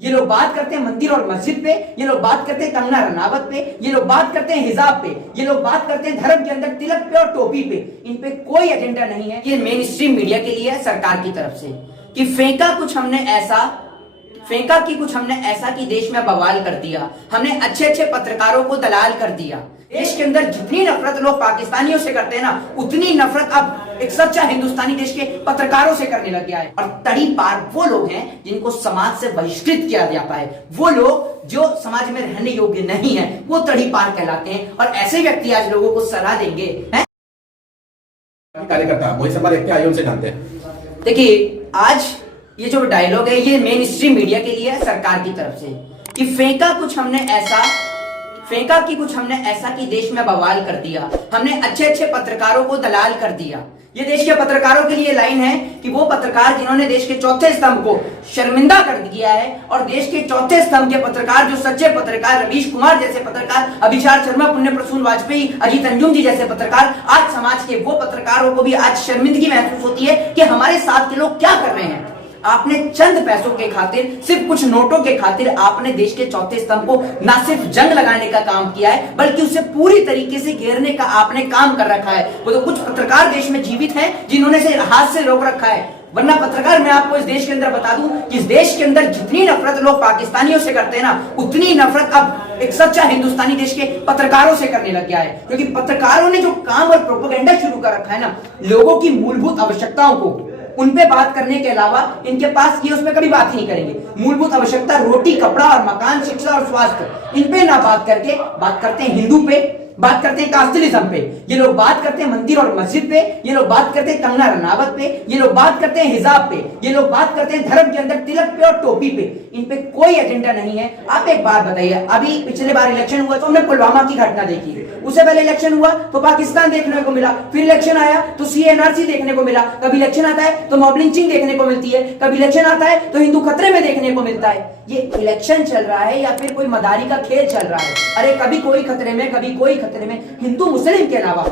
ये लोग बात करते हैं मंदिर और मस्जिद पे, ये लोग बात करते हैं कंगना रनावत पे, ये लोग बात करते हैं हिजाब पे, ये लोग बात करते हैं धर्म के अंदर तिलक पे और टोपी पे। इन पे कोई एजेंडा नहीं है। ये मेन स्ट्रीम मीडिया के लिए है, सरकार की तरफ से, कि फेंका कुछ हमने ऐसा कि देश में बवाल कर दिया। हमने अच्छे अच्छे पत्रकारों को दलाल कर दिया। देश के अंदर जितनी नफरत लोग पाकिस्तानियों से करते हैं ना, उतनी नफरत अब एक सच्चा हिंदुस्तानी देश के पत्रकारों से करने लग गया है। और तड़ी पार वो लोग हैं जिनको समाज से बहिष्कृत किया जाता है। वो लोग जो समाज में रहने योग्य नहीं है, वो तड़ी पार कहलाते हैं। और ऐसे व्यक्ति आज लोगों को सलाह देंगे। कार्यकर्ता मोहित शर्मा देखते आयोग से जानते हैं। देखिए, आज ये जो डायलॉग है, ये मेन स्ट्रीम मीडिया के लिए है, सरकार की तरफ से, कि फेंका कुछ हमने ऐसा कि देश में बवाल कर दिया। हमने अच्छे अच्छे पत्रकारों को दलाल कर दिया। ये देश के पत्रकारों के लिए लाइन है कि वो पत्रकार जिन्होंने देश के चौथे स्तंभ को शर्मिंदा कर दिया है, और देश के चौथे स्तंभ के पत्रकार, जो सच्चे पत्रकार, रवीश कुमार जैसे पत्रकार, अभिचार शर्मा, पुण्य प्रसून वाजपेयी, अजीत अंजुम जी जैसे पत्रकार, आज समाज के वो पत्रकारों को भी आज शर्मिंदगी महसूस होती है कि हमारे साथ के लोग क्या कर रहे हैं। आपने चंद पैसों के खातिर, सिर्फ कुछ नोटों के खातिर, आपने देश के चौथे स्तंभ को ना सिर्फ जंग लगाने का काम किया है, बल्कि उसे पूरी तरीके से घेरने का आपने काम कर रखा है। वो तो कुछ पत्रकार देश में जीवित हैं जिन्होंने से हाथ से रोक रखा है। वरना पत्रकार, मैं आपको इस देश के अंदर बता दूं कि इस देश के अंदर जितनी नफरत लोग पाकिस्तानियों से करते हैं ना, उतनी नफरत अब एक सच्चा हिंदुस्तानी देश के पत्रकारों से करने लग गया है। क्योंकि पत्रकारों ने जो काम और प्रोपेगेंडा शुरू कर रखा है ना, लोगों की मूलभूत आवश्यकताओं को उन पे बात करने के अलावा इनके पास ये उसमें कभी बात नहीं करेंगे। मूलभूत आवश्यकता रोटी, कपड़ा और मकान, शिक्षा और स्वास्थ्य, इन पे ना बात करके बात करते हैं हिंदू पे, बात करते हैं कास्टलिज्म पे, ये लोग बात करते हैं मंदिर और मस्जिद पे, ये लोग बात करते हैं कंगना रनावत पे, ये लोग बात करते हैं हिजाब पे, ये लोग बात करते हैं धर्म के अंदर तिलक पे और टोपी पे। इन पे कोई एजेंडा नहीं है। आप एक बात बताइए, अभी पिछले बार इलेक्शन हुआ तो हमने पुलवामा की घटना देखी, उससे पहले इलेक्शन हुआ तो पाकिस्तान देखने को मिला, फिर इलेक्शन आया तो CNRC देखने को मिला, कभी इलेक्शन आता है तो मॉब लिंचिंग देखने को मिलती है, कभी इलेक्शन आता है तो हिंदू खतरे में देखने को मिलता है। ये इलेक्शन चल रहा है या फिर कोई मदारी का खेल चल रहा है? अरे कभी कोई खतरे में, कभी कोई खतरे में। हिंदू मुस्लिम के अलावा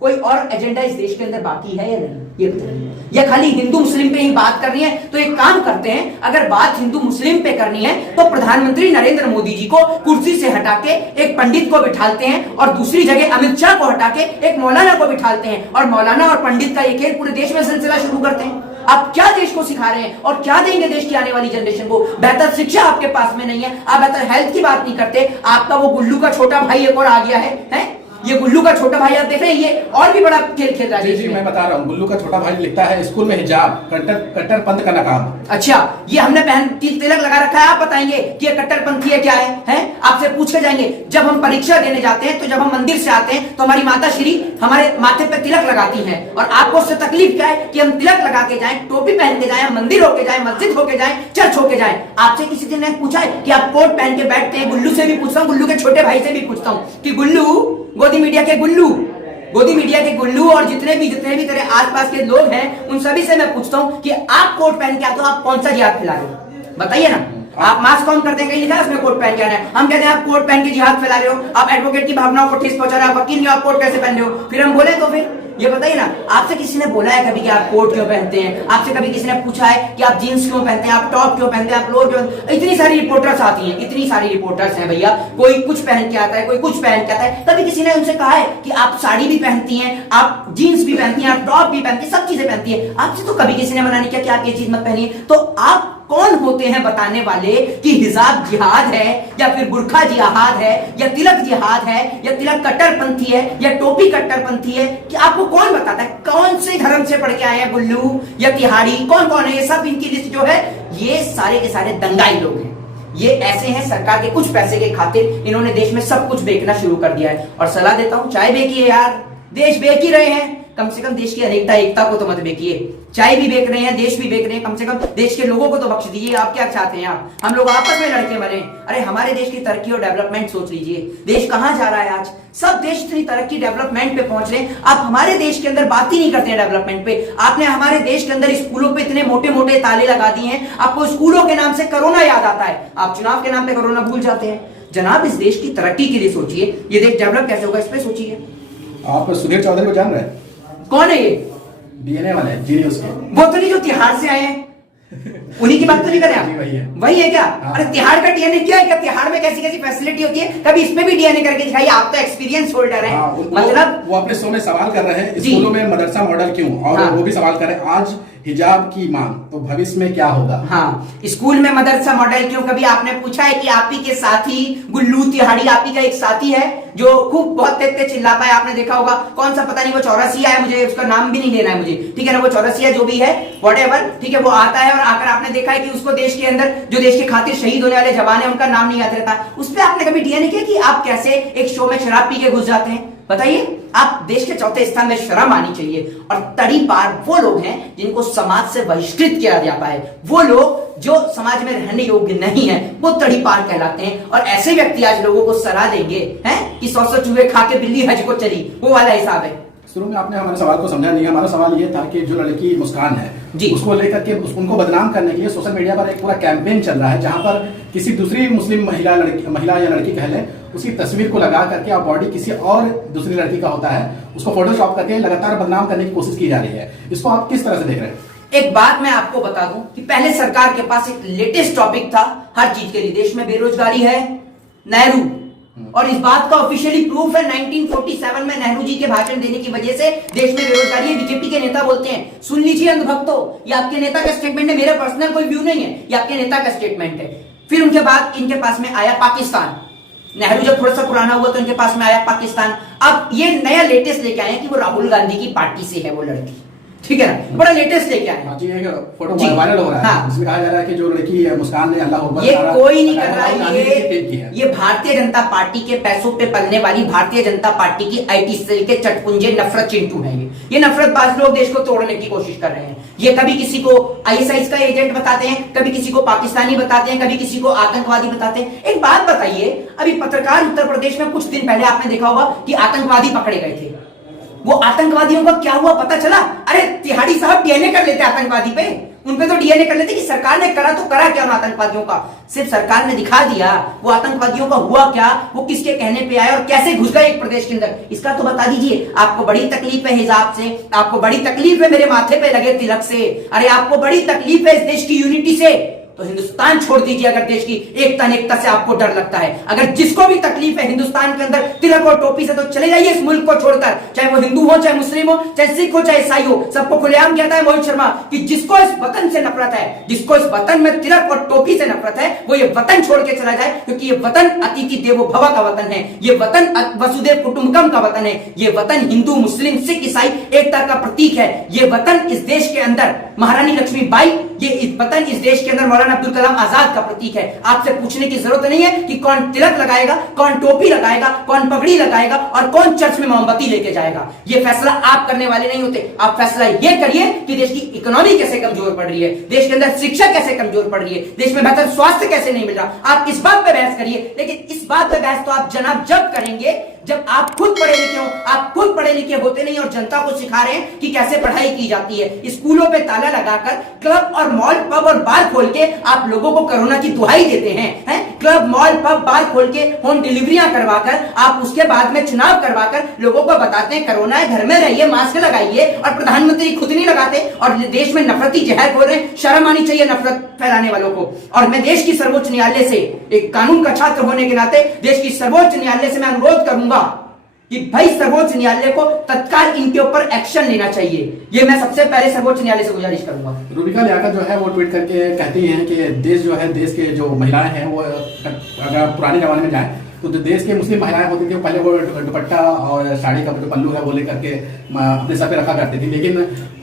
कोई और एजेंडा इस देश के अंदर बाकी है या नहीं, ये बताइए। या खाली हिंदू मुस्लिम पे ही बात करनी है? तो एक काम करते हैं, अगर बात हिंदू मुस्लिम पे करनी है तो प्रधानमंत्री नरेंद्र मोदी जी को कुर्सी से हटा के एक पंडित को बिठालते हैं, और दूसरी जगह अमित शाह को हटा के एक मौलाना को बिठालते हैं, और मौलाना और पंडित का ये खेल पूरे देश में सिलसिला शुरू करते हैं। आप क्या देश को सिखा रहे हैं और क्या देंगे देश की आने वाली जनरेशन को? बेहतर शिक्षा आपके पास में नहीं है, आप बेहतर हेल्थ की बात नहीं करते। आपका वो गुल्लू का छोटा भाई एक और आ गया है? ये गुल्लू का छोटा भाई आप देख रहे हैं, ये और भी बड़ा खेल खेल रहा है। जी मैं बता रहा हूँ, गुल्लू का छोटा भाई लिखता है स्कूल में हिजाब कट्टरपंथ का नकाम। अच्छा, ये हमने तिलक लगा रखा है, आप बताएंगे कि ये कट्टरपंथी है क्या है? आपसे पूछ के जाएंगे। जब हम परीक्षा देने जाते हैं, तो जब हम मंदिर से आते हैं तो हमारी माता श्री हमारे माथे पे तिलक लगाती हैं, और आपको उससे तकलीफ क्या है कि हम तिलक लगा के जाएं, टोपी पहन के जाएं, मंदिर होके जाएं, मस्जिद होके जाएं, चर्च होके जाएं? आपसे किसी ने पूछा है कि आप कोट पहन के बैठते हैं? गुल्लू से भी पूछता हूँ, गुल्लू के छोटे भाई से भी पूछता हूँ कि गुल्लू, गोदी मीडिया के गुल्लू और जितने भी तेरे आसपास के लोग हैं, उन सभी से मैं पूछता हूं कि आप कोट पहन के आते हो, आप कौन सा जिहाद फैला रहे हो? बताइए ना। आप मास्क कौन करते हैं? कहीं लिखा है उसमें कोट पहन के आना है? हम कहते हैं आप कोट पहन के जिहाद फैला रहे हो, आप एडवोकेट की भावनाओं को ठेस पहुंचा रहे हो, आप वकील नहीं, आप कोट कैसे पहन रहे हो? फिर हम बोले तो फिर ये बताइए ना। आपसे किसी ने बोला है कभी कि आप कोट क्यों पहनते हैं? आपसे कभी किसी ने पूछा है कि आप जीन्स क्यों पहनते हैं, आप टॉप क्यों पहनते हैं, आप लोअर क्यों? इतनी सारी रिपोर्टर्स आती हैं, इतनी सारी रिपोर्टर्स हैं भैया, कोई कुछ पहन के आता है, कोई कुछ पहन के आता है। कभी किसी ने उनसे कहा है कि आप साड़ी भी पहनती हैं, आप जीन्स भी पहनती हैं, आप टॉप भी पहनती हैं, सब चीजें पहनती हैं? आपसे तो कभी किसी ने मना नहीं किया कि आप ये चीज मत पहनिए। तो आप कौन होते हैं बताने वाले कि हिजाब जिहाद है, या फिर बुर्खा जिहाद है, या तिलक जिहाद है, या तिलक कट्टरपंथी है, या टोपी कट्टरपंथी है? कि आपको कौन बताता है? कौन से धर्म से पढ़ के आए हैं गुल्लू या तिहाड़ी? कौन है ये सब? इनकी लिस्ट जो है, ये सारे के सारे दंगाई लोग हैं। ये ऐसे हैं, सरकार के कुछ पैसे के खातिर इन्होंने देश में सब कुछ बेचना शुरू कर दिया है। और सलाह देता हूं, चाय बेचिए यार, देश बेच ही रहे हैं, कम से कम देश की एकता को तो मत बेचिए। चाय भी बेच रहे हैं, देश भी बेच रहे हैं, कम से कम देश के लोगों को तो बख्श दीजिए। आप क्या चाहते हैं? हम लोग आपस में लड़के मरे? अरे हमारे देश की तरक्की और डेवलपमेंट सोच लीजिए, देश कहां जा रहा है आज? सब देश इतनी तरक्की डेवलपमेंट पे पहुंच रहे हैं, आप हमारे देश के अंदर बात ही नहीं करते हैं डेवलपमेंट पे। आपने हमारे देश के अंदर स्कूलों पे इतने मोटे मोटे ताले लगा दिए हैं, आपको स्कूलों के नाम से कोरोना याद आता है, आप चुनाव के नाम पे कोरोना भूल जाते हैं। जनाब, इस देश की तरक्की के लिए सोचिए, ये देश डेवलप कैसे होगा, इस पे सोचिए। आप सुधीर चौधरी को जान रहे हैं? कौन है ये? DNA वाले, जीनियस के। वो तो नहीं जो तिहाड़ से आए हैं? उन्हीं की बात तो नहीं कर रहे जी, वही है। आप? वही है क्या? हाँ। अरे तिहाड़ का डीएनए क्या है? क्या तिहाड़ में कैसी कैसी फैसिलिटी होती है? कभी इसमें भी डीएनए करके दिखाइए। आप तो एक्सपीरियंस होल्डर है। हाँ, मतलब वो अपने शो में सवाल कर रहे हैं जी। स्कूलों में मदरसा मॉडल क्यों, और हाँ। वो भी सवाल कर रहे हैं आज हिजाब की मांग, तो भविष्य में क्या होगा। हाँ, स्कूल में मदरसा मॉडल क्यों? कभी आपने पूछा है कि आप ही के साथी गुल्लू तिहाड़ी, आप ही का एक साथी है जो खूब बहुत तेज तेज चिल्लाता है, आपने देखा होगा। कौन सा पता नहीं, वो चौरसिया है, मुझे उसका नाम भी नहीं लेना है मुझे, ठीक है ना? वो चौरसिया जो भी है, व्हाटएवर, ठीक है, वो आता है और आकर आपने देखा है कि उसको देश के अंदर जो देश के खातिर शहीद होने वाले जवान है उनका नाम नहीं याद रहता। उस पर आपने कभी डीएनए किया कि आप कैसे एक शो में शराब पी के घुस जाते हैं? बताइए। आप देश के चौथे स्थान में, शर्म आनी चाहिए। और तड़ी पार वो लोग हैं जिनको समाज से बहिष्कृत किया जाता है, वो लोग जो समाज में रहने योग्य नहीं है, वो तड़ी पार कहलाते हैं। और ऐसे व्यक्ति आज लोगों को सलाह देंगे हैं कि 100 चूहे खा के बिल्ली हज को चली, वो वाला हिसाब है। शुरू में आपने हमारे सवाल को समझा नहीं। हमारा सवाल ये था कि जो लड़की मुस्कान है जी, उसको लेकर के उनको बदनाम करने के लिए सोशल मीडिया पर एक पूरा कैंपेन चल रहा है, जहां पर किसी दूसरी मुस्लिम महिला या लड़की कह लें, उसकी तस्वीर को लगा करके और बॉडी किसी और दूसरी लड़की का होता है, उसको फोटोशॉप करके लगातार बदनाम करने की कोशिश की जा रही है। इसको आप किस तरह से देख रहे हैं? एक बात मैं आपको बता दूं कि पहले सरकार के पास एक लेटेस्ट टॉपिक था हर चीज के लिए। देश में बेरोजगारी है, नेहरू, और इस बात का ऑफिशियली प्रूफ है 1947 में नेहरू जी के भाषण देने की वजह से देश में बेरोजगारी है। बीजेपी के नेता बोलते हैं, सुन लीजिए अंधभक्तों, ये आपके नेता का स्टेटमेंट है, मेरा पर्सनल कोई व्यू नहीं है, ये आपके नेता का स्टेटमेंट है। फिर उनके बाद इनके पास में आया पाकिस्तान। नेहरू जब थोड़ा सा पुराना हुआ तो इनके पास में आया पाकिस्तान। अब ये नया लेटेस्ट लेके आए हैं कि वो राहुल गांधी की पार्टी से है वो लड़की, ठीक है ना? बड़ा लेटेस्ट लेके आए हैं। जी, एक फोटो वायरल हो रहा है। हाँ। इसमें कहा जा रहा है कि जो लड़की मुस्कान ने अल्लाह अकबर ये नारा कोई नहीं कर लगाया, रहा राहुल गांधी की टीम की है, ये भारतीय जनता पार्टी के पैसों पे पलने वाली भारतीय जनता पार्टी की आईटी सेल के चटपुंजे नफरत चिंटू हैं। ये नफरतबाज लोग देश को तोड़ने की कोशिश कर रहे हैं। ये कभी किसी को आईएसआई का एजेंट बताते हैं, कभी किसी को पाकिस्तानी बताते हैं, कभी किसी को आतंकवादी बताते हैं। एक बात बताइए, अभी पत्रकार उत्तर प्रदेश में कुछ दिन पहले आपने देखा होगा कि आतंकवादी पकड़े गए थे। वो आतंकवादियों का क्या हुआ पता चला? अरे तिहाड़ी साहब डीएनए कर लेते आतंकवादी पे, उनपे तो डीएनए कर लेते कि सरकार ने करा तो करा क्या उन आतंकवादियों का? सिर्फ सरकार ने दिखा दिया वो आतंकवादियों का हुआ क्या, वो किसके कहने पे आए और कैसे घुस गए एक प्रदेश के अंदर, इसका तो बता दीजिए। आपको बड़ी तकलीफ है हिजाब से, आपको बड़ी तकलीफ है मेरे माथे पे लगे तिलक से, अरे आपको बड़ी तकलीफ है इस देश की यूनिटी से, तो हिंदुस्तान छोड़ दीजिए। अगर देश की एकता अनेकता से आपको डर लगता है, अगर जिसको भी तकलीफ है हिंदुस्तान के अंदर तिलक और टोपी से, तो चले जाइए इस मुल्क को छोड़कर, चाहे वो हिंदू हो, चाहे मुस्लिम हो, चाहे सिख हो, चाहे ईसाई हो। सबको खुलेआम कहता है मोहित शर्मा कि जिसको इस वतन से नफरत है, जिसको इस वतन में तिलक और टोपी से नफरत है, वो ये वतन छोड़ के चला जाए, क्योंकि ये वतन अतिथि देवो भव का वतन है, ये वतन वसुदेव कुटुंबकम का वतन है, ये वतन हिंदू मुस्लिम सिख ईसाई एकता का प्रतीक है। ये वतन इस देश के अंदर महारानी लक्ष्मीबाई, ये इस वतन इस देश के अंदर मौलाना अब्दुल कलाम आजाद का प्रतीक है। आपसे पूछने की जरूरत नहीं है कि कौन तिलक लगाएगा, कौन टोपी लगाएगा, कौन पगड़ी लगाएगा और कौन चर्च में मोमबत्ती लेके जाएगा। ये फैसला आप करने वाले नहीं होते। आप फैसला ये करिए कि देश की इकोनॉमी कैसे कमजोर पड़ रही है, देश के अंदर शिक्षा कैसे कमजोर पड़ रही है, देश में बेहतर स्वास्थ्य कैसे नहीं मिल रहा। आप इस बात पर बहस करिए, लेकिन इस बात पर बहस तो आप जनाब जब करेंगे जब आप खुद पढ़े लिखे हो। आप खुद पढ़े लिखे होते नहीं और जनता को सिखा रहे हैं कि कैसे पढ़ाई की जाती है। स्कूलों पे ताला लगाकर क्लब और मॉल पब और बार खोल के आप लोगों को कोरोना की दुहाई देते हैं। क्लब मॉल पब बार खोल के होम डिलीवरियां करवाकर आप उसके बाद में चुनाव करवाकर लोगों को बताते हैं कोरोना है, घर में रहिए, मास्क लगाइए, और प्रधानमंत्री खुद नहीं लगाते और देश में नफरती जहर खोल रहे हैं। शर्म आनी चाहिए नफरत फैलाने वालों को। और मैं देश की सर्वोच्च न्यायालय से, एक कानून का छात्र होने के नाते देश की सर्वोच्च न्यायालय से मैं अनुरोध करूंगा कि भाई सर्वोच्च न्यायालय को तत्काल इनके ऊपर एक्शन लेना चाहिए। ये मैं सबसे पहले सर्वोच्च न्यायालय से गुजारिश करूंगा। रूबिका लियाकत जो है वो ट्वीट करके कहती हैं कि देश जो है, देश के जो महिलाएं हैं वो अगर पुराने जमाने में जाए तो जो देश के मुस्लिम महिलाएं होती थी वो पहले वो दुपट्टा और साड़ी का जो पल्लू है वो लेकर के अपने सर पे रखा करती थी। लेकिन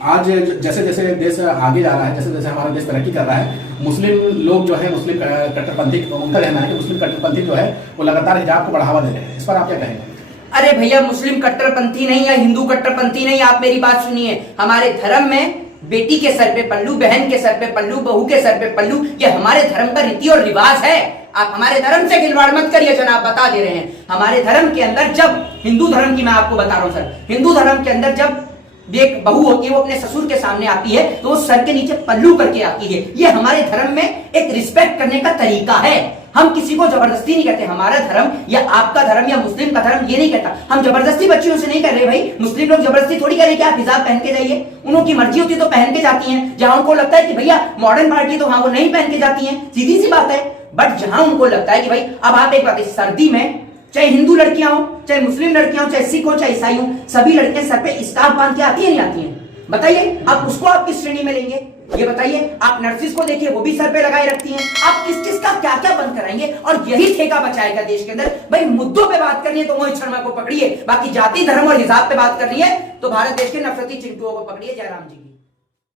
आज जैसे जैसे देश आगे जा रहा है, जैसे जैसे हमारा देश तरक्की कर रहा है, मुस्लिम लोग जो है, मुस्लिम कट्टरपंथी, उनका कहना है कि मुस्लिम कट्टरपंथी जो है वो लगातार हिजाब को बढ़ावा दे रहे हैं। इस पर आप क्या कहेंगे? अरे भैया, मुस्लिम कट्टरपंथी नहीं है, हिंदू कट्टरपंथी नहीं। आप मेरी बात सुनिए। हमारे धर्म में बेटी के सर पे पल्लू, बहन के सर पे पल्लू, बहू के सर पे पल्लू, ये हमारे धर्म का रीति और रिवाज है। आप हमारे धर्म से खिलवाड़ मत करिए जनाब, बता दे रहे हैं। हमारे धर्म के अंदर जब हिंदू धर्म की मैं आपको बता रहा हूं सर, हिंदू धर्म के अंदर जब देख बहू होती है वो अपने ससुर के सामने आती है तो वो सर के नीचे पल्लू करके आती है। ये हमारे धर्म में एक रिस्पेक्ट करने का तरीका है। हम किसी को जबरदस्ती नहीं कहते। हमारा धर्म या आपका धर्म या मुस्लिम का धर्म ये नहीं कहता। हम जबरदस्ती बच्चियों से नहीं कर रहे भाई। मुस्लिम लोग जबरदस्ती थोड़ी करें कि आप हिजाब पहन के जाइए। उनकी मर्जी होती है तो पहन के जाती हैं। जहां उनको लगता है कि भैया मॉडर्न पार्टी तो वहां वो नहीं पहन के जाती हैं, सीधी सी बात है। बट जहां उनको लगता है कि भाई अब आप एक बात, सर्दी में चाहे हिंदू लड़कियां हो, चाहे मुस्लिम लड़कियां हो, चाहे सिख हो, चाहे ईसाई हो, सभी लड़कियां सर पे स्कार्फ बांध के आती है नहीं आती हैं? बताइए आप उसको आप किस श्रेणी में लेंगे? ये बताइए। आप नर्सिस को देखिए वो भी सर पे लगाए रखती हैं। आप किस किस का क्या क्या बंद कराएंगे? और यही ठेका बचाएगा देश के अंदर। भाई मुद्दों पे बात करनी है तो मोहित शर्मा को पकड़िए, बाकी जाति धर्म और हिसाब पे बात करनी है तो भारत देश के नफरती चिंटुओं को पकड़िए। जयराम जी की।